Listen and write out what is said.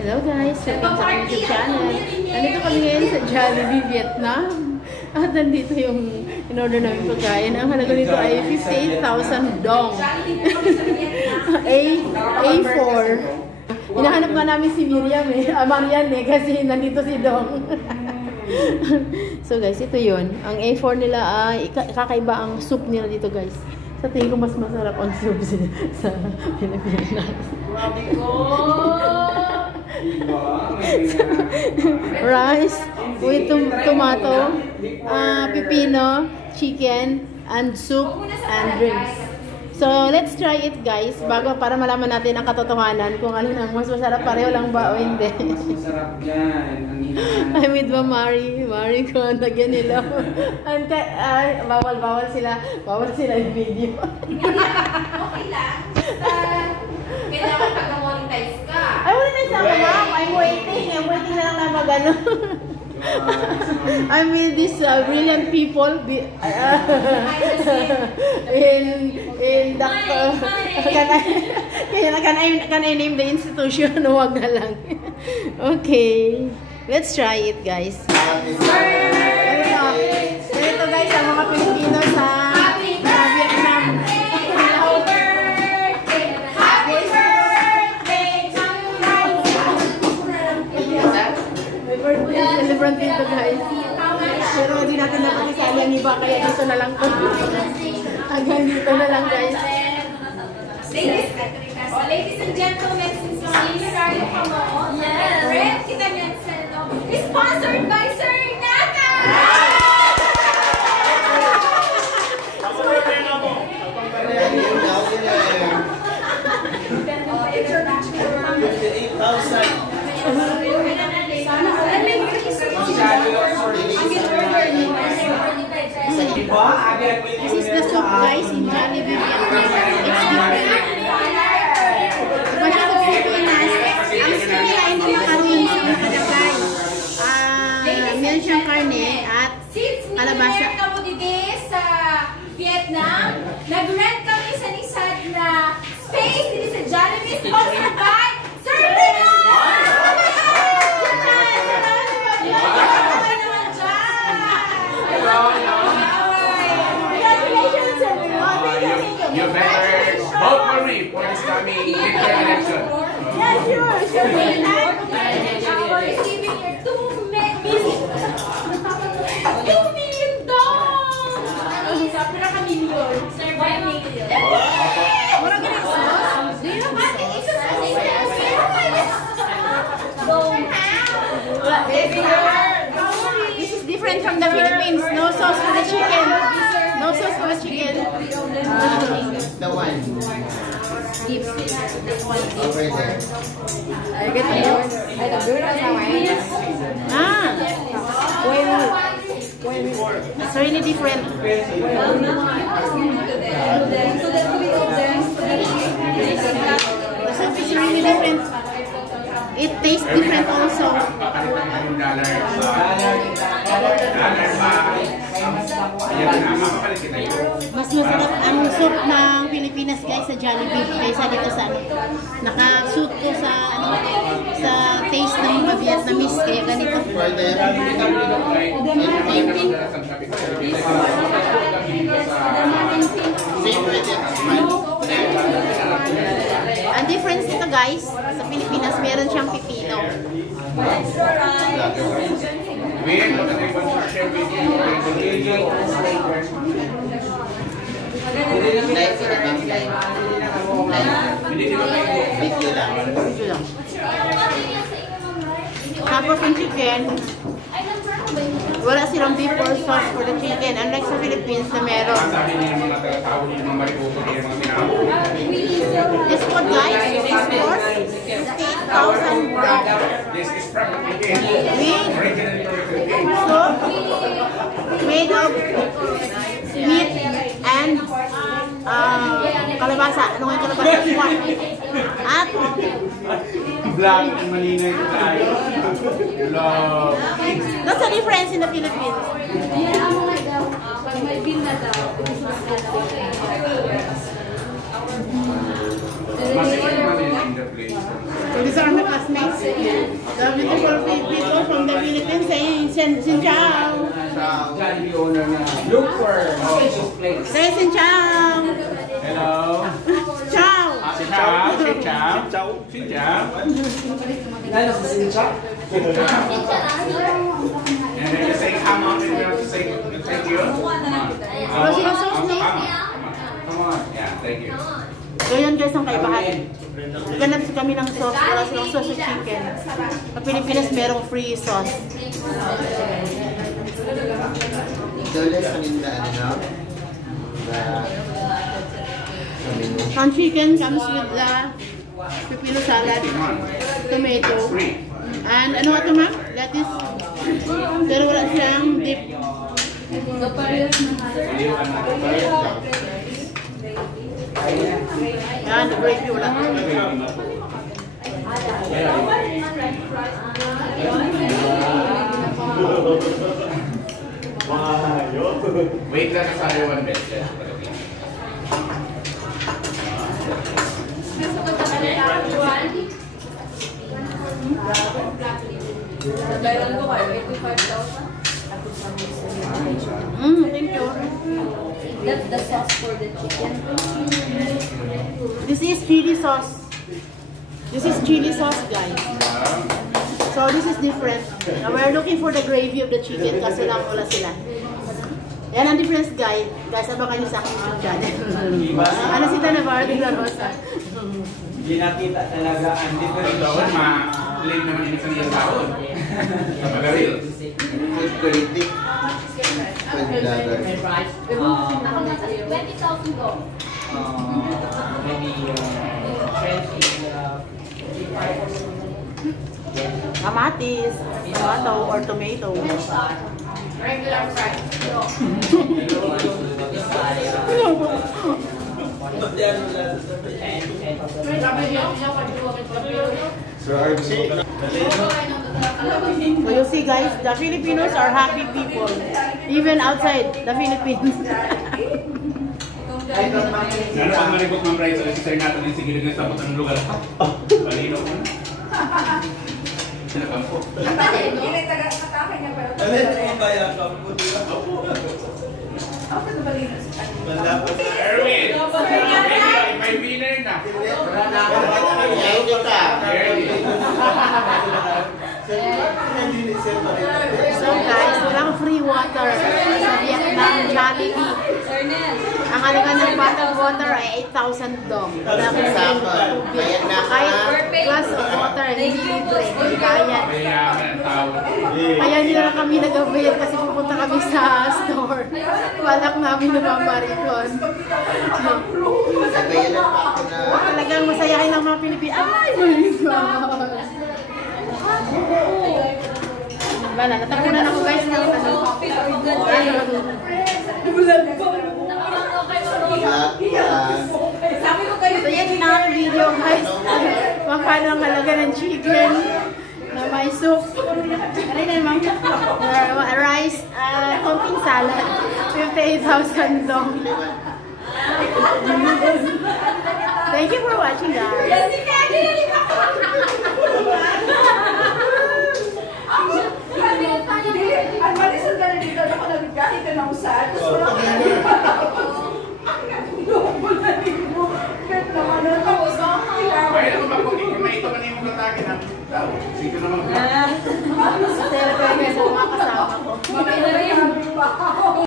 Hello guys, welcome sa aking channel. Nandito kami ngayon sa Jollibee, Vietnam. At nandito yung in-order namin pagkain. Ang halaga nito ay 58,000 dong. A4. Hinahanap nga namin si Miriam Marian kasi nandito si Dong. So guys, ito yun. Ang A4 nila ay kakaiba ang soup nila dito guys. Sa tingin ko mas masarap ang soup sa Pilipinas. Rice with tomato, pipino, chicken, and soup and drinks. So let's try it guys bago para malaman natin ang katotohanan kung ano ang mas masarap, pareho lang ba o hindi. Mas masarap dyan. I'm with Mari ko nagyan nila. And bawal sila yung video. Okay lang. Kailangan pag-monetize ka. Ay, wala na sa ma'am. I'm waiting na lang na magano. I'm with these brilliant people in Dr. Can I name the institution? Huwag na lang. Okay. Let's try it, guys. Ito guys, ang mga Pilipino sa Vietnam. Celebrant dito guys. Pero hindi natin nakakisali ang iba kaya dito na lang. Hanggang dito na lang guys. Ladies and gentlemen, since you're Rayo Kamo, Red kita niyan sa is sponsored by Sir Naka! This is the soup guys in Jollibee Vietnam. It's different. Basta sa Pilipinas, ang gusto nila hindi makaroni yung nakalagay. Meron siyang karne at kalabasa. Since kamo dito sa Vietnam, nag-rent kami sa Nissan na space dito sa Jollibee sponsored by Sir Pino! You better vote for me for this coming midterm election. Yeah, sure. We're receiving your 2 million dollars! Sa pinaka-million. Sir, 1 million. Mura ka ng sauce? Do you have This is different from the Philippines. No sauce for the chicken. No sauce for the chicken. The one. Over there. I get it. It's really different. The soup is really different. It tastes different also. Mas masarap ang soup ng Pilipinas guys sa Jollibee kaysa dito sa naka-suit ko sa sa taste ng mga Vietnamese kaya ganito. Ang difference nito guys, sa Pilipinas meron siyang pipino. Tapos yung chicken, wala silang beef or sauce for the chicken. Unlike sa Philippines na meron. This food guys, this course, 8,000 dong. Soup made of meat and kalabasa. Ano nga yung kalabasa? At black and malingay tayo. that's the difference in the Philippines. May bin na daw. in the place. So these are my classmates. The beautiful people from the Philippines saying, Xin Chào. Johnny, the owner na. Look for this place. Say Xin Chào. Hello. Ciao. Xin chào. Xin chào. Xin chào. Xin chào. And then you say come on and you have to say thank you. Come on. Come on. Yeah, thank you. So yun guys ang kaibahan. Ganap kami ng sauce. Wala silang sauce sa chicken. Sa Pilipinas merong free sauce. Ang chicken comes with the pipino salad, tomato, and ano ito ma'am? Lettuce. Pero wala siyang dip. Yan, gravy wala. Wait lang sa one bit. Thank you. That's the sauce for the chicken. This is chili sauce. This is chili sauce, guys. So this is different. Now we're looking for the gravy of the chicken kasi lang wala sila. Yan ang difference, guys. Guys, abangan nyo sa aking YouTube channel. Ano si Tanavar de la Rosa? Hindi nakita talaga ang difference. Ito, ma-claim naman yung isang taon. Magaril. Food critic. Food blogger. 20,000 go. Maybe French is Kamatis, tomato or tomato. Regular fries. So you see guys, the Filipinos are happy people. Even outside the Philippines. Ano pang maribot ng rice? Kasi sa'yo natin yung sigilid ng sabot ng lugar. Palino ko na. Sinakampo. Erwin! May winner na. Ayaw kita. So guys, walang free water sa Vietnam, Jollibee. Ang halaga ng bottled water ay 8,000 dong. Wala akong Sama. Bayad na ka. kahit glass of water, hindi libre. Hindi bayad. Kaya ang tawag. Kaya hindi na lang kami nag-avail kasi pupunta kami sa store. Walak namin na mamarikon. Bayad na pa ako na. Talagang masayahin ang mga Pilipino. Ay, my God! Wala, natapunan ako guys ng ano. So yan na ang video guys. Magkano ang halaga ng chicken na may soup. Ano na naman? Rice, konting salad. 58,000 dong. Thank you for watching guys. Malisan ka na dito, ako nagkahit ka na usad. Tapos wala ka na dito. Kahit naman na ako sa Kaya naman kung may ito ka na yung katake ng tao. Sige naman. Celebrate sa mga kasama ko.